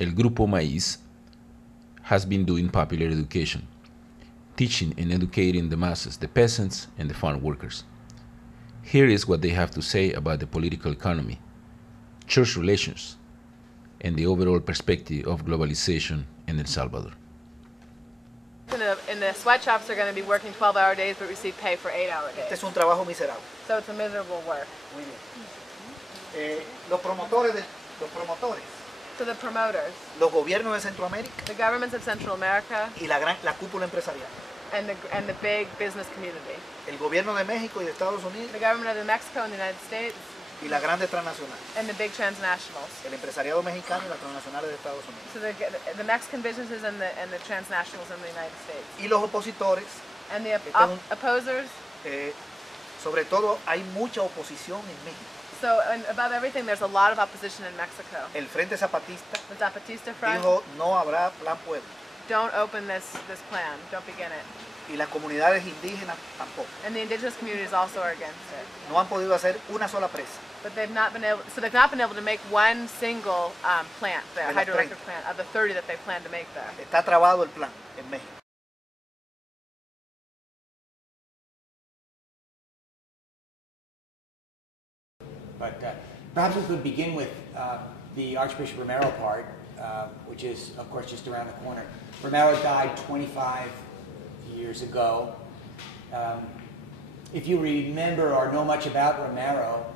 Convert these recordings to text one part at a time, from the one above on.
El Grupo Maíz has been doing popular education, teaching and educating the masses, the peasants and the farm workers. Here is what they have to say about the political economy, church relations, and the overall perspective of globalization in El Salvador. In the sweatshops are going to be working 12-hour days but receive pay for 8-hour days. Este es un trabajo miserable. So it's a miserable work. Muy bien. Los promotores, So the promoters, los gobiernos de Centroamérica the governments of Central America, y la cúpula empresarial. and the big business community. El gobierno de México y de Estados Unidos The government of Mexico and the United States, y las grandes transnacionales. and the big transnationals. El empresariado mexicano y las transnacionales de Estados Unidos. So the Mexican businesses and the transnationals in the United States. Y los opositores, And the opposers. Sobre todo hay mucha oposición en México. So above everything, there's a lot of opposition in Mexico. El Frente Zapatista The Zapatista Front dijo no habrá plan pueblo. don't open this plan, don't begin it. Y las comunidades indígenas tampoco. And the indigenous communities also are against it. No han podido hacer una sola presa. But they've not been able to make one single plant there, hydroelectric plant, of the 30 that they plan to make there. Está trabado el plan en México. But perhaps we could begin with the Archbishop Romero part, which is, of course, just around the corner. Romero died 25 years ago. If you remember or know much about Romero,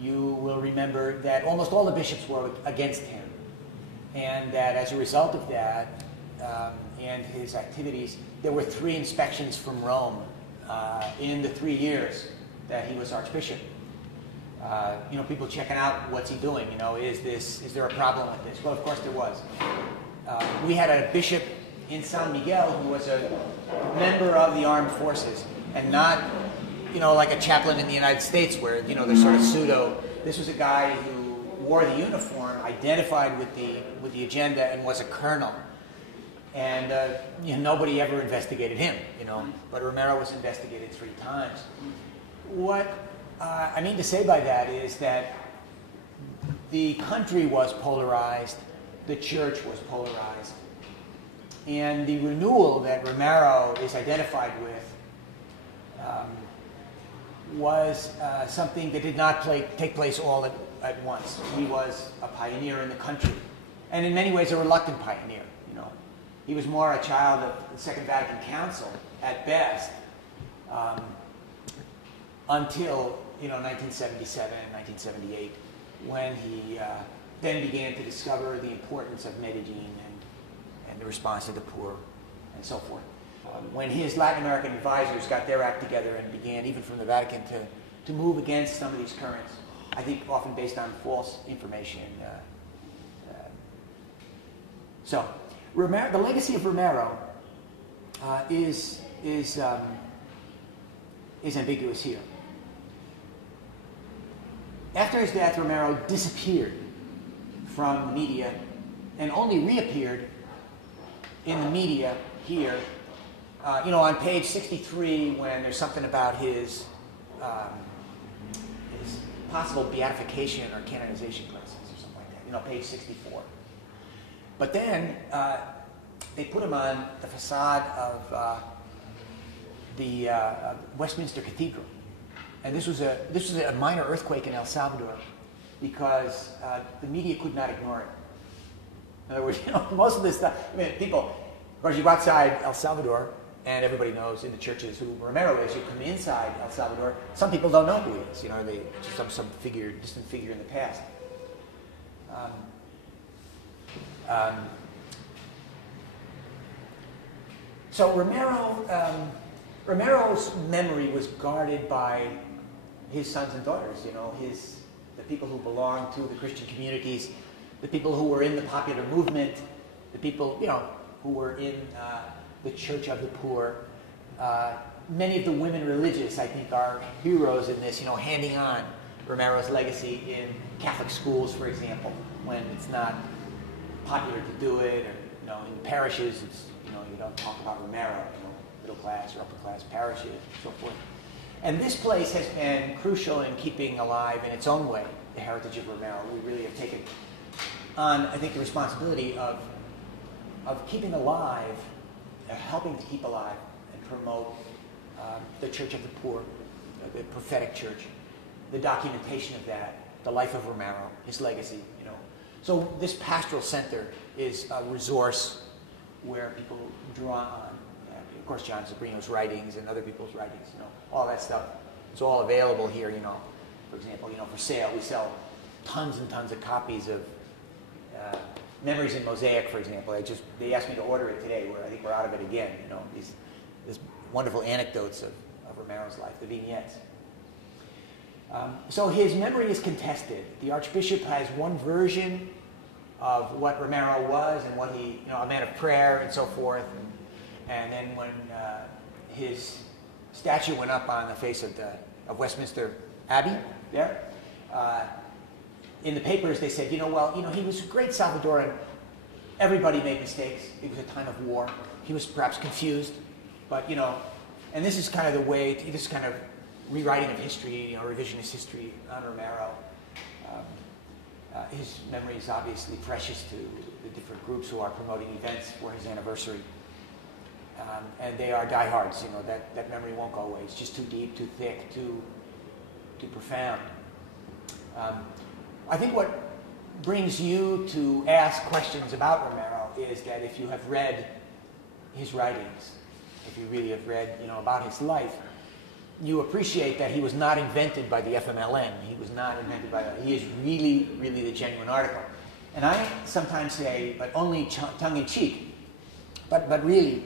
you will remember that almost all the bishops were against him. And that as a result of that and his activities, there were 3 inspections from Rome in the 3 years that he was Archbishop. People checking out what's he doing. Is there a problem with this? Well, of course there was. We had a bishop in San Miguel who was a member of the armed forces and not, like a chaplain in the United States where, they're sort of pseudo. This was a guy who wore the uniform, identified with the agenda, and was a colonel. And nobody ever investigated him, but Romero was investigated 3 times. What I mean to say by that is that the country was polarized, the church was polarized, and the renewal that Romero is identified with was something that did not take place all at once. He was a pioneer in the country, and in many ways a reluctant pioneer. He was more a child of the Second Vatican Council at best, until 1977, 1978, when he then began to discover the importance of Medellin and the response to the poor and so forth. When his Latin American advisors got their act together and began, even from the Vatican, to move against some of these currents, I think often based on false information. So, Romero, the legacy of Romero is ambiguous here. After his death, Romero disappeared from the media and only reappeared in the media here, on page 63 when there's something about his possible beatification or canonization process or something like that, page 64. But then they put him on the facade of the Westminster Cathedral. And this was a minor earthquake in El Salvador because the media could not ignore it. In other words, most of this stuff, people, of course, you go outside El Salvador, and everybody knows in the churches who Romero is. You come inside El Salvador, some people don't know who he is. They just some figure, distant figure in the past. So Romero's memory was guarded by his sons and daughters, the people who belonged to the Christian communities, the people who were in the popular movement, the people, who were in the Church of the Poor. Many of the women religious, I think, are heroes in this, handing on Romero's legacy in Catholic schools, for example, when it's not popular to do it, or, in parishes, it's, you don't talk about Romero, middle class or upper class parishes, and so forth. And this place has been crucial in keeping alive, in its own way, the heritage of Romero. We really have taken on, I think, the responsibility of keeping alive, helping to keep alive and promote the Church of the Poor, the prophetic church, the documentation of that, the life of Romero, his legacy, you know. So this pastoral center is a resource where people draw on, of course, John Zabrino's writings and other people's writings, you know, all that stuff. It's all available here, you know. For example, you know, for sale, we sell tons and tons of copies of Memories in Mosaic, for example. They asked me to order it today. I think we're out of it again, you know, these wonderful anecdotes of Romero's life, the vignettes. So his memory is contested. The Archbishop has one version of what Romero was and what he, you know, a man of prayer and so forth. And then when his statue went up on the face of Westminster Abbey there, in the papers they said, you know, well, you know, he was a great Salvadoran. Everybody made mistakes. It was a time of war. He was perhaps confused, but, you know, and this is kind of the way, this kind of rewriting of history, you know, revisionist history on Romero. His memory is obviously precious to the different groups who are promoting events for his anniversary. And they are diehards, you know, that memory won't go away. It's just too deep, too thick, too profound. I think what brings you to ask questions about Romero is that if you have read his writings, if you really have read, you know, about his life, you appreciate that he was not invented by the FMLN. He was not invented by he is really, really the genuine article. And I sometimes say, but only tongue-in-cheek, but really,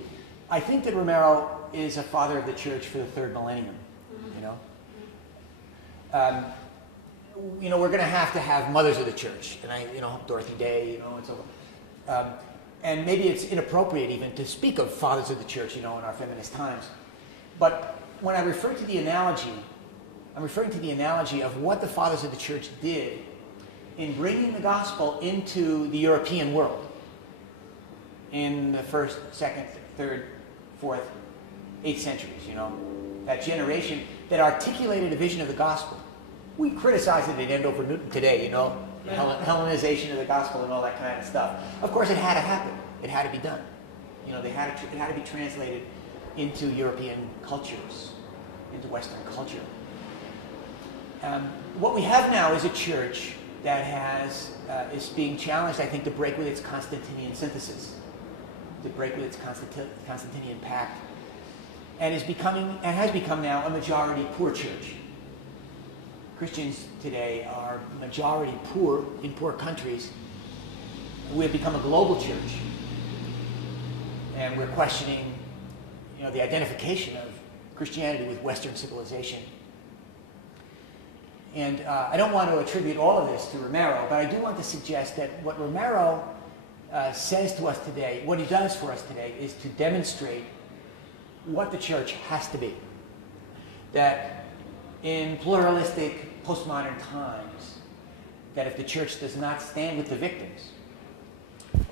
I think that Romero is a father of the church for the third millennium, you know. You know, we're going to have mothers of the church, and you know, Dorothy Day, you know, and so on. And maybe it's inappropriate even to speak of fathers of the church, you know, in our feminist times. But when I refer to the analogy, I'm referring to the analogy of what the fathers of the church did in bringing the gospel into the European world in the 1st, 2nd, 3rd, 4th, 8th centuries, you know. That generation that articulated a vision of the gospel. We criticize it at Andover Newton today, you know, Hellenization of the gospel and all that kind of stuff. Of course, it had to happen. It had to be done. You know, it had to be translated into European cultures, into Western culture. What we have now is a church that is being challenged, I think, to break with its Constantinian synthesis, to break with its Constantinian pact, and has become now a majority poor church. Christians today are majority poor in poor countries. We have become a global church, and we're questioning, you know, the identification of Christianity with Western civilization. And I don't want to attribute all of this to Romero, but I do want to suggest that what Romero says to us today, what he does for us today, is to demonstrate what the church has to be. That in pluralistic postmodern times, that if the church does not stand with the victims,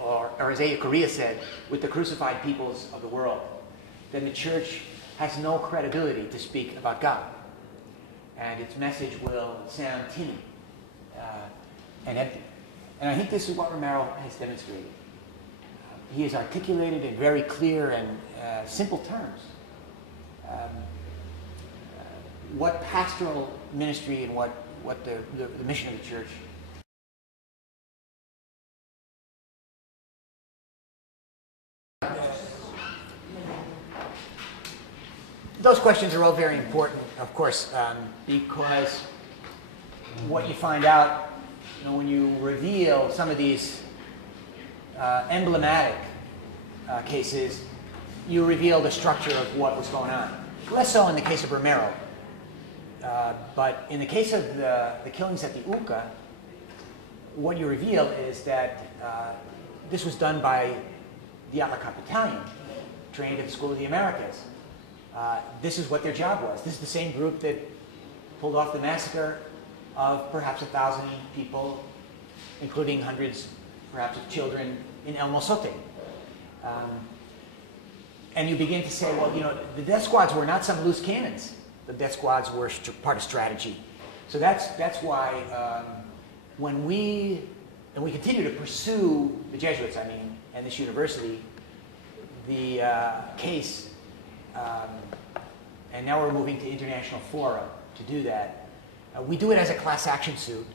or as Correa said, with the crucified peoples of the world, then the church has no credibility to speak about God. And its message will sound tinny and empty. And I think this is what Romero has demonstrated. He has articulated in very clear and simple terms what pastoral ministry and what the mission of the church. Those questions are all very important, of course, because what you find out, you know, when you reveal some of these emblematic cases, you reveal the structure of what was going on. Less so in the case of Romero, but in the case of the killings at the UCA, what you reveal is that this was done by the Atlacat Battalion, trained at the School of the Americas. This is what their job was. This is the same group that pulled off the massacre of perhaps 1,000 people, including hundreds, perhaps, of children in El Mozote. And you begin to say, well, you know, the death squads were not some loose cannons. The death squads were part of strategy. So that's why when we and we continue to pursue the Jesuits, I mean, and this university, the case, and now we're moving to international fora to do that. We do it as a class action suit.